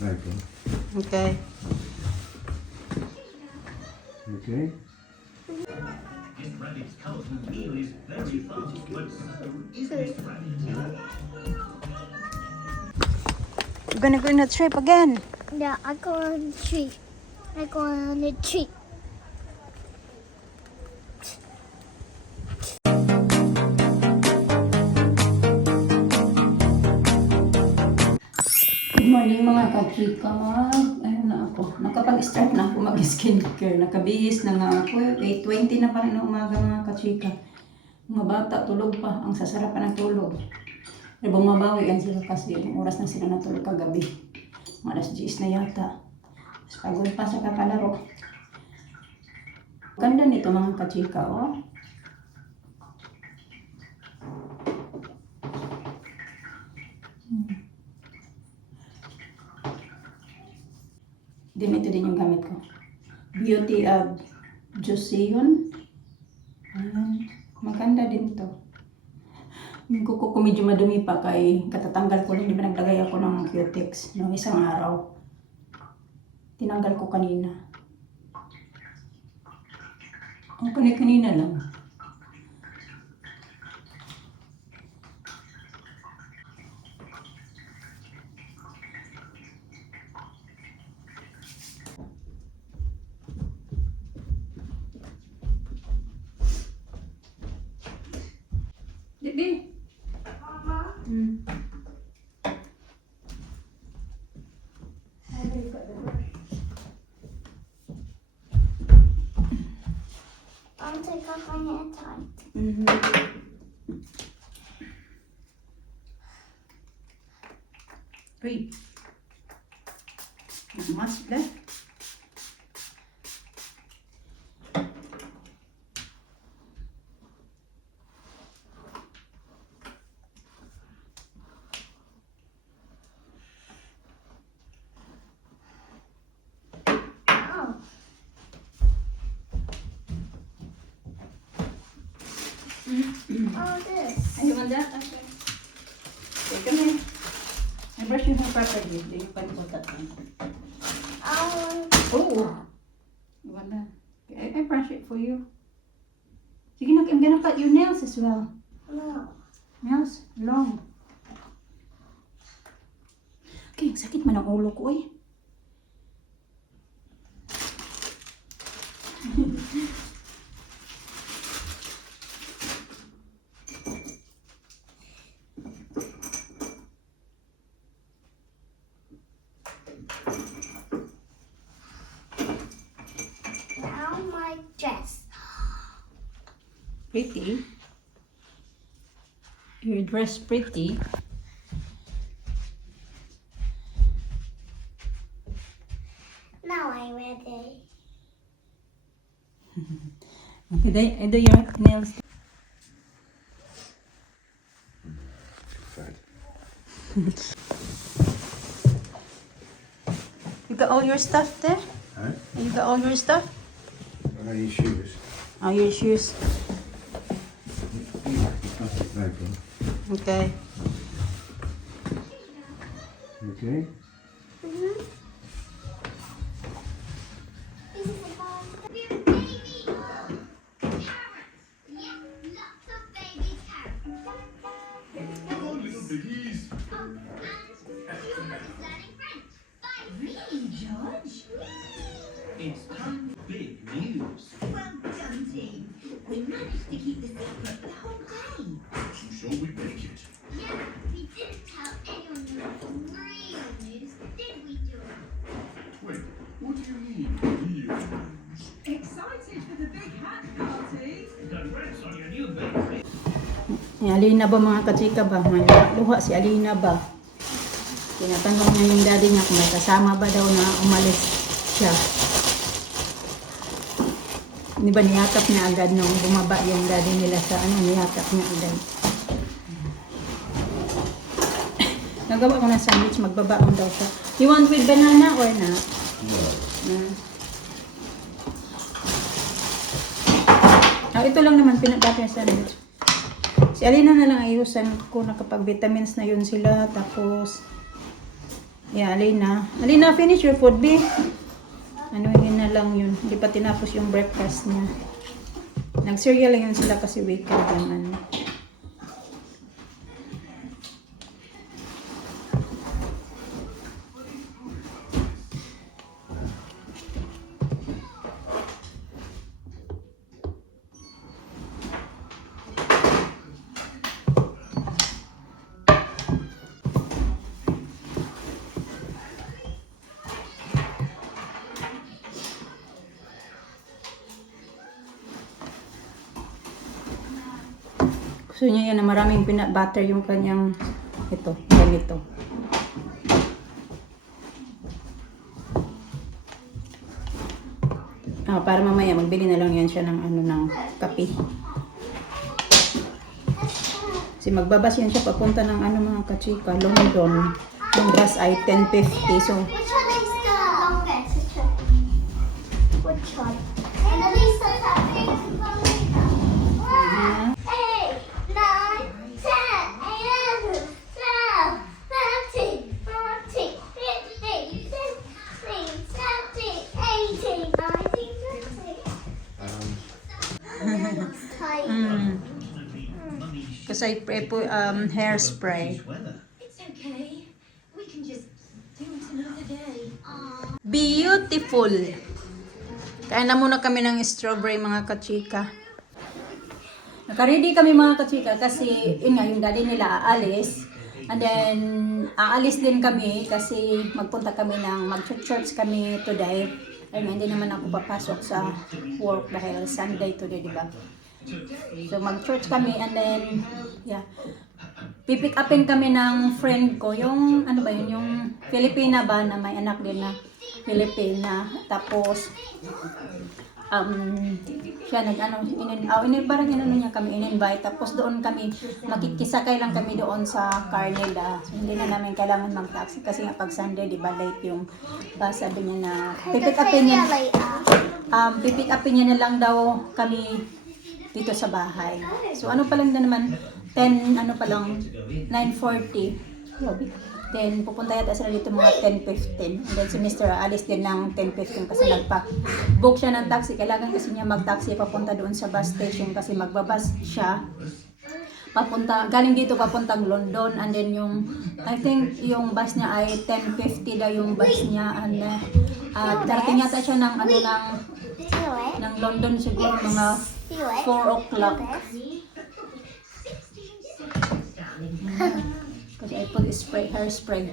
Okay. Okay. Okay. Miss Rabbit's colourful wheel is very fast, but so is Miss Rabbit. You're gonna go on a trip again. Yeah, I go on the tree. I go on the tree. Good morning mga kachika. Ayun na ako. Nakapag-start na ako mag-skincare. Nakabihis na nga ako. 8:20 na pa rin ng umaga mga kachika. Mga bata tulog pa. Ang sasarapan ng tulog. Pero bumabawi yan sila kasi yung oras na sila natulog kagabi. Mga alas 10 na yata. Mas pagod pa sa kakalaro. Ganda nito mga kachika, oh. Ito din yung gamit ko. Beauty of Joseon. Ayan. Maganda din to. Yung kuko ko medyo madumi pa kay katatanggal ko lang. Di ba naglagay ako ng cutex noong isang araw. Tinanggal ko kanina. Ang kanina lang. Bibi. Mama, I'll take off my hair tie. Wait. Not much left. Oh, oh, this. Ay, you want that? Okay. Okay, come here. I brush your hair properly. Then you can put that on. Oh! You want that? Okay, I brush it for you. Sige na, I'm gonna cut your nails as well. No. Nails? Long. Okay, sakit man ang ulo ko eh. Now my dress. Pretty. Your dress pretty. Now I'm ready. Okay, I do your nails. Fat. You got all your stuff there? Huh? You got all your stuff? I got your shoes. All your shoes. Okay. Okay. Okay. Come on, little biggies. It's time for big news. Well done, team. We managed to keep the secret the whole day. You sure we make it? Yeah, we didn't tell anyone the real news, did we, George? Wait, what do you mean, real news? Excited for the big hat party? Congrats on your new baby. Ni Alina ba mga kachika ba? May luha si Alina ba? Tinatanong niya yung daddy niya kung may kasama ba daw na umalis siya. Di ba niyakap niya agad nung bumaba yung daddy nila sa niyakap niya agad. Nagawa ko ng sandwich, magbabaon daw siya. You want with banana or not? Ito lang naman, pinagdati yung sandwich. Si Alina na lang ayusan ko na kapag vitamins na yun sila. Tapos, Yeah, Alina. Alina, finish your food, B. Ano yun na lang yun. Hindi pa tinapos yung breakfast niya. Nag-cereal lang yun sila kasi weekend naman. Gusto niya yan na maraming peanut butter yung kanyang ito, ganito. Para mamaya magbili na lang yan siya ng ano ng kape. Kasi magbabas yan siya papunta ng ano mga kachika, London. Yung bus ay 10:50. So, Which one is the longest? Which one? And at least that's that big kilometer. 8, 9, 10, 11, 12, 13, 14, 15, 16, 17, 18, 19, 20. Tight. kasi I put hairspray. It's okay. We can just do it another day. Beautiful! Kain na muna kami ng strawberry mga kachika. Naka-ready kami mga kachika kasi yun nga, yung daddy nila aalis. And then, aalis din kami kasi magpunta kami mag-church kami today. Ayun, hindi naman ako papasok sa work dahil Sunday today, di ba? So, mag-church kami and then, yeah. Pipick upin kami ng friend ko, yung, ano ba yun, yung Filipina ba na may anak din na Filipina. Tapos, siya parang inano niya kami, in-invite. Tapos doon kami, makikisakay lang kami doon sa car nila. So, hindi na namin kailangan mag-taxi kasi nga pag Sunday, di ba, late yung bus. Sabi niya na, pipick upin niya na lang daw kami dito sa bahay. So, ano pa lang na naman, 9:40. Then, pupunta yata sila dito mga 10:15. And then, si Mr. Alice din ng 10:15 kasi nagpa-book siya ng taxi. Kailangan kasi niya mag-taxi papunta doon sa bus station kasi magbabas siya. Galing dito papuntang London. And then, I think yung bus niya ay 10:50 daw yung bus niya. And darating yata siya ng London siguro mga 4 o'clock. Kasi I put hairspray.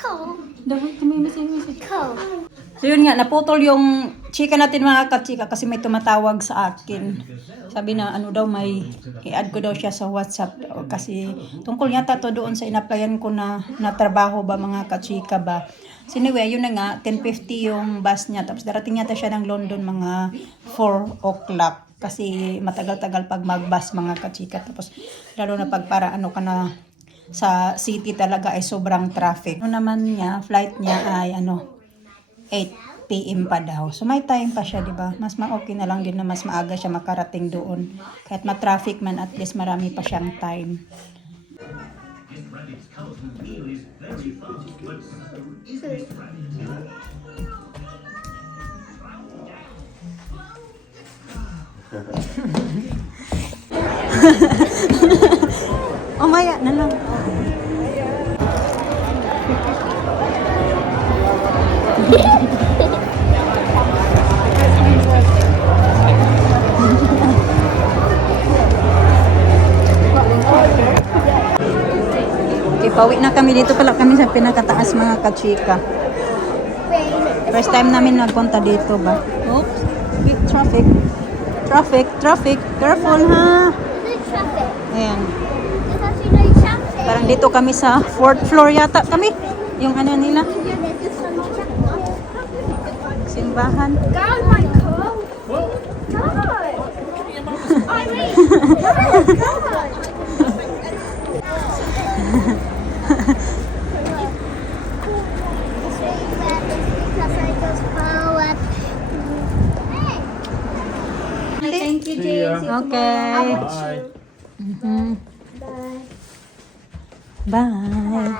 Cool. Dapat kumimisig. Cool. So yun nga, naputol yung chika natin mga kachika kasi may tumatawag sa akin. Sabi na ano daw i-add ko daw siya sa WhatsApp kasi tungkol yata to doon sa inaplayan ko na trabaho ba mga kachika ba. So anyway, yun na nga, 10:50 yung bus niya. Tapos darating yata siya ng London mga 4 o'clock. Kasi matagal-tagal pag mag-bus mga kachika. Tapos lalo na pag para ano ka na sa city talaga ay sobrang traffic. Ano naman niya, flight niya ay 8 p.m. pa daw. So may time pa siya, di ba? Mas okay na lang din na mas maaga siya makarating doon. Kahit ma-traffic man, at least marami pa siyang time. This rabbit's colourful wheel is very fast, but so is this rabbit. Maya na lang. Okay, pauwi na kami. Dito pala kami sa pinakataas mga kachika. First time namin nagpunta dito ba? Oops, big traffic. Traffic. Careful ha. Traffic. Ayan. There's actually no traffic. Parang dito kami sa 4th floor yata kami. Yung ano nila, There's some traffic. simbahan. Go, Michael. Go. Irene. Go. Thank you, See ya. James. Okay. Bye. Mhm. Bye. Bye.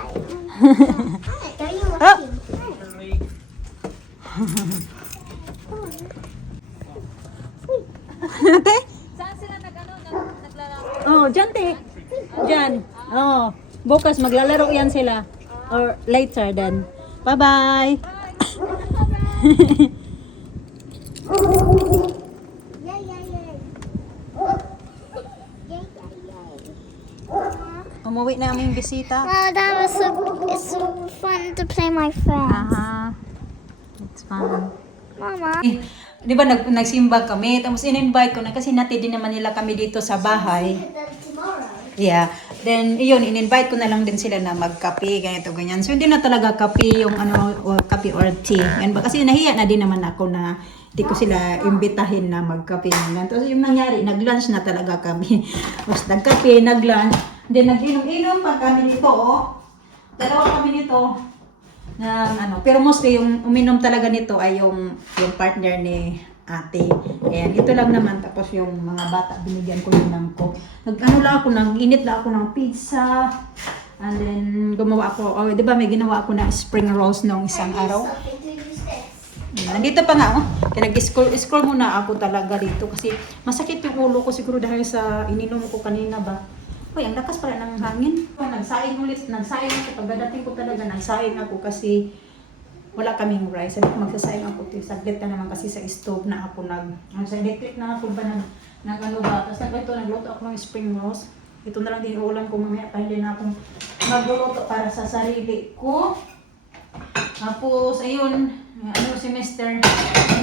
bukas maglalaro yan sila. Or later then. Bye-bye! Yay, yay, yay. Yay, yay, yay. Umuwi na aming bisita. Well, that was it's so fun to play my friends. Aha. It's fun. Mama. Di ba nagsimba kami, tapos in-invite ko na kasi natid din naman nila kami dito sa bahay. Tomorrow. Yeah. Then, iyon, in-invite ko na lang din sila na magkape, ganito, ganyan. So, hindi na talaga kape yung kape or tea. Yan ba? Kasi nahiya na din naman ako na hindi ko sila imbitahin na magkape. Ganyan. Tapos yung nangyari, nag-lunch na talaga kami. Tapos nagkape, nag-lunch. Then, nag-inom-inom pa kami nito, oh. Dalawa kami nito. Pero mostly yung uminom talaga nito ay yung partner ni ate. Ayan, ito lang naman. Tapos yung mga bata, binigyan ko yun ng ko. Nag-init lang ako ng pizza. And then, gumawa ako, di ba may ginawa ako na spring rolls nung isang araw. Nandito pa nga, oh. Kaya nag-scroll muna ako talaga dito kasi masakit yung ulo ko siguro dahil sa ininom ko kanina ba. Uy, ang lakas pala ng hangin. Nagsaing ako. Pagdating ko talaga, nagsaing ako kasi wala kaming rice. Sabi ko magsasaing ako. Saglit na naman kasi sa stove na ako sa electric na ako ba tapos nagluto ako ng spring rolls. Ito na lang din ulam ko mamaya pa hindi na akong magluluto para sa sarili ko. Tapos, ayun, semester.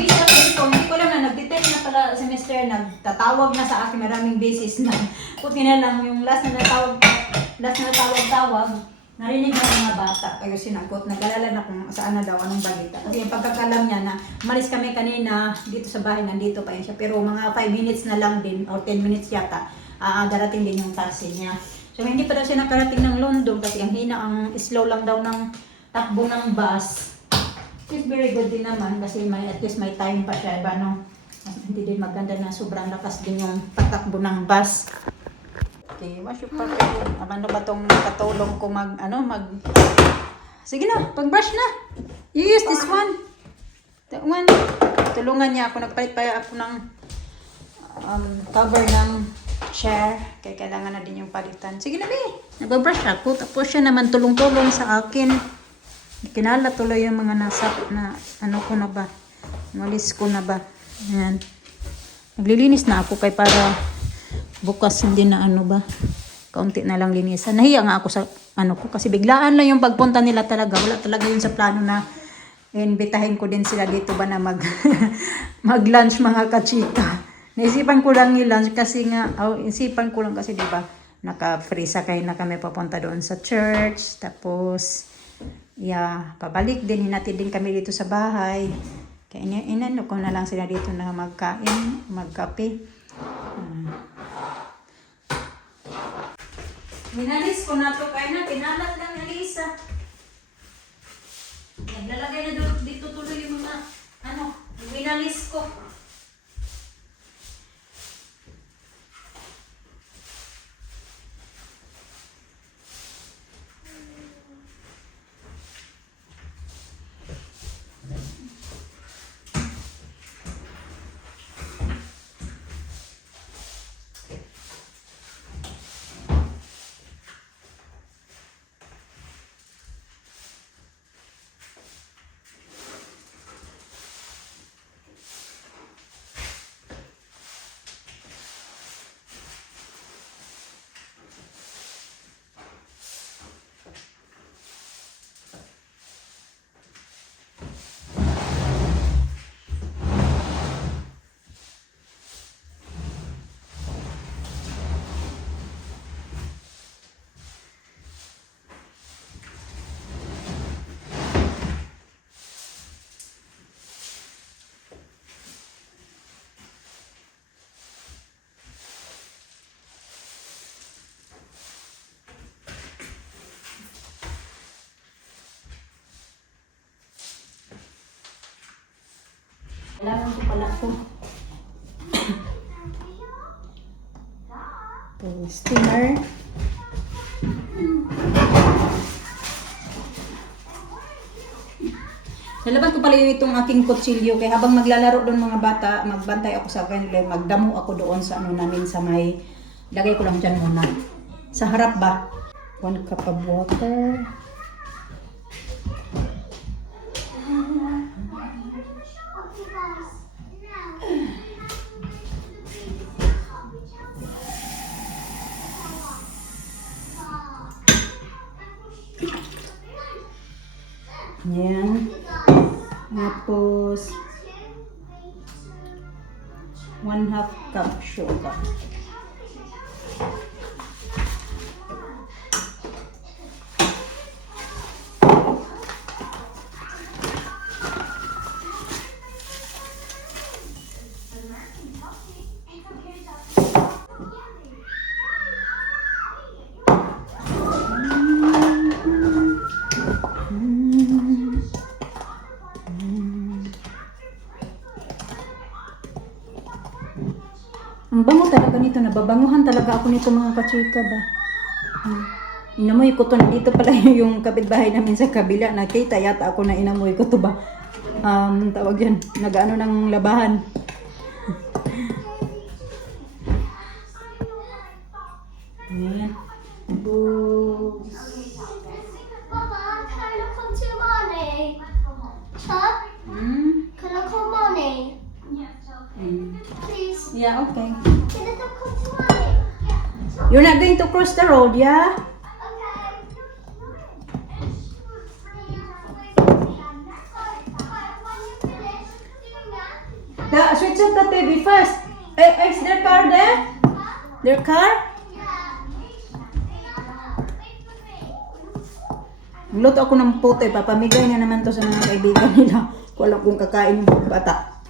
Bisa ko dito, hindi ko alam na nag-detect na pala semester, nagtatawag na sa akin, maraming beses na. Puti na lang yung last na tawag, narinig na mga bata, kayo sinagot, nag-alala na kung saan na daw, anong balita. Kasi yung pagkakalam niya na, malis kami kanina dito sa bahay, nandito pa yun siya. Pero mga 5 minutes na lang din, or 10 minutes yata, darating din yung taxi niya. So hindi pa daw siya nakarating ng London kasi ang hina, ang slow lang daw ng takbo ng bus. It's very good din naman kasi at least may time pa siya, diba, no? Hindi din maganda na sobrang lakas din yung patakbo ng bus. Okay, wash your part. Ano ba tong katulong ko sige na, pag-brush na. You use this one. That one. Tulungan niya ako, nagpalit pa ako ng cover ng chair. Kaya kailangan na din yung palitan. Sige na, be. Nag-brush ako. Tapos siya naman tulong-tulong sa akin. Kinala tuloy yung mga ko na ba. Malis ko na ba. Ayan. Naglilinis na ako kay para bukas hindi na ba. Kaunti na lang linisan. Nahiya nga ako sa ko kasi biglaan lang yung pagpunta nila talaga. Wala talaga yun sa plano na imbitahin ko din sila dito ba na mag-lunch mga kachika. Naisipan ko lang i-lunch kasi isipan ko lang kasi diba naka-free sakay na kami papunta doon sa church. Tapos pabalik din, hinatid din kami dito sa bahay. Kaya inano ko na lang sila dito na magkain, magkape. Minalis ko na to kaya tinalat lang na Lisa. Naglalagay na dito tuloy yung mga minalis ko. Kailangan ko pala ito. Steamer. Nalaban ko pala itong aking kutsilyo kaya habang maglalaro doon mga bata, magbantay ako sa kanila, magdamo ako doon sa namin sa may, lagay ko lang dyan muna. Sa harap ba? 1 cup of water. Yan. Tapos 1/2 cup sugar. Ang bango talaga nito. Nababanguhan talaga ako nito mga kachika ba. Inamoy ko to. Dito pala yung kapitbahay namin sa kabila. Nakita yata ako na inamoy ko to ba. Tawag yan. Nag-ano ng labahan. Ayan. Papa, can I come to mommy? Huh? Can I call mommy? Please. Yeah, okay. Can I come to mommy? You're not going to cross the road, yeah? Switch off the TV first. Is their car there? Their car? Luto ako ng puto, papamigay na naman to sa mga kaibigan nila. Kung alam kung kakain yung bata.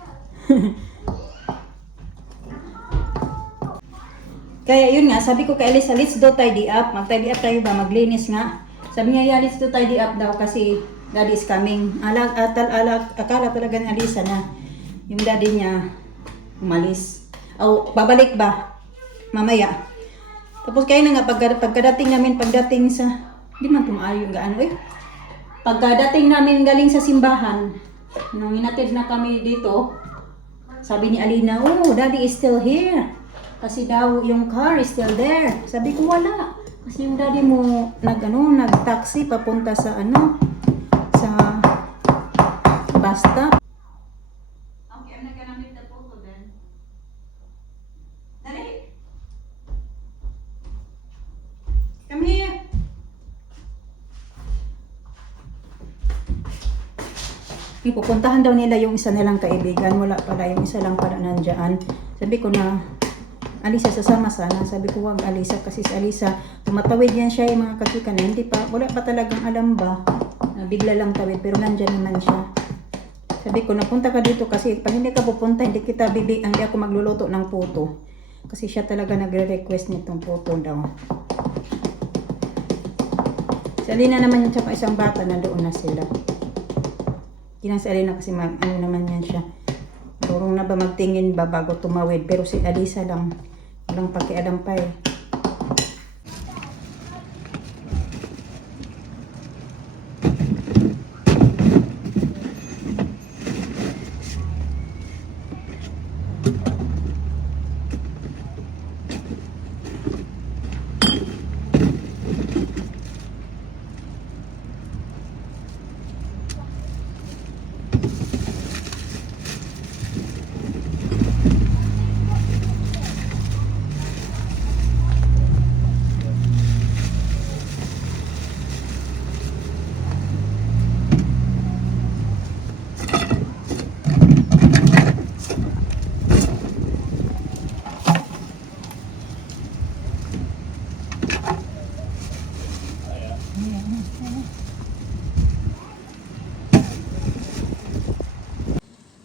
Kaya yun nga, sabi ko kay Elisa, let's do tidy up. Mag-tidy up tayo ba? Maglinis nga. Sabi niya, yeah, let's do tidy up daw kasi daddy is coming. Akala talaga ni Elisa na yung daddy niya umalis. O, babalik ba? Mamaya. Tapos kaya na nga, pagdating sa di man tumaayo yung gaano eh. Pagkadating namin galing sa simbahan, nung hinatid na kami dito, sabi ni Alina, oh, daddy is still here. Kasi daw yung car is still there. Sabi ko, wala. Kasi yung daddy mo nag-taxi papunta sa sa bus stop. Okay, I'm not gonna make the photo then. Dali. Come here. Pupuntahan daw nila yung isa nilang kaibigan. Wala pala yung isa lang para nandyan. Sabi ko na, Alisa, sasama sana. Sabi ko, wag Alisa. Kasi si Alisa, tumatawid yan siya yung mga kachika na hindi pa, wala pa talagang alam ba. Bigla lang tawid, pero nandyan naman siya. Sabi ko, napunta ka dito kasi pag hindi ka pupunta, hindi ako magluluto ng puto. Kasi siya talaga nagre-request nitong puto daw. Si Alina naman yung tsaka isang bata na doon na sila. Kinasali na kasi naman yan siya. Turong na ba magtingin ba bago tumawid. Pero si Alisa lang. Walang pakialam pa eh.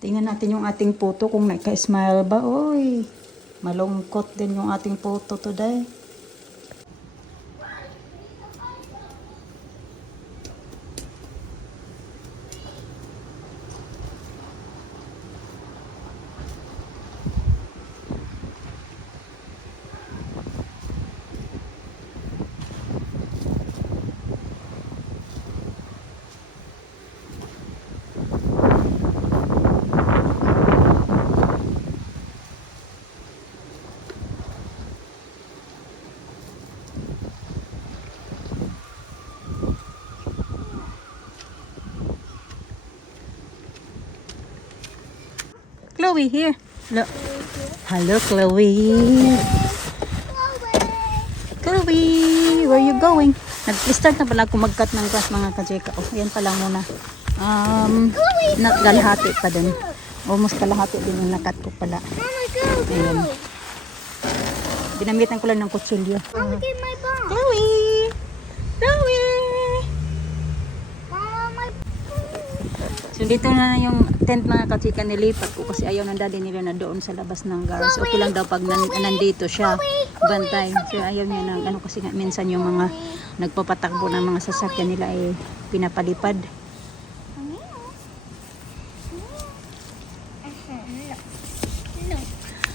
Tingnan natin yung ating puto kung nagka-smile ba. Oy, malungkot din yung ating puto today. Chloe, here. Look. Hello, Chloe. Chloe, where you going? Nag-start na pala ako mag-cut ng grass mga kachika. Oh, yan pa lang muna. Not kalahati pa din. Almost kalahati din yung nakat ko pala. Mama, go, go. Ayan. Ginamitan ko lang ng kutsilyo. Mama, get my ball. Chloe! Chloe! Mama, my So dito na yung tent mga kachika nilipat ko kasi ayaw ng daddy nila na doon sa labas ng garage. Okay lang daw pag nandito siya bantay. So ayaw niya ng ano kasi nga minsan yung mga nagpapatakbo ng mga sasakyan nila ay pinapalipad.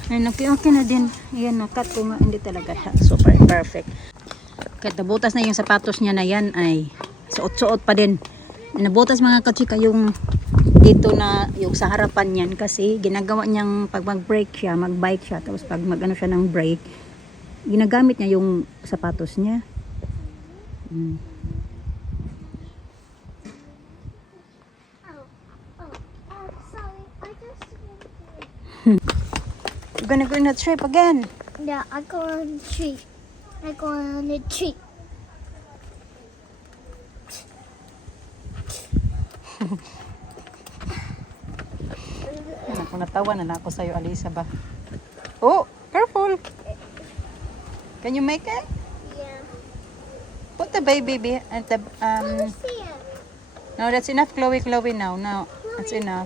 Ay, okay na din. Ayan, nakat ko nga. Hindi talaga siya super perfect. Kahit nabutas na yung sapatos niya na yan ay suot-suot pa din. Nabutas mga kachika yung dito na yung sa harapan niyan kasi ginagawa niyang pag mag-brake siya, mag-bike siya, tapos pag mag-ano siya ng brake, ginagamit niya yung sapatos niya. sorry. I just. You're gonna go on a trip again. Yeah, I go on the tree. I go on the tree. Ako natawa na ako sa'yo, Alisa ba? Oh, careful! Can you make it? Yeah. Put the baby at the See it. no, that's enough, Chloe now. No, that's enough.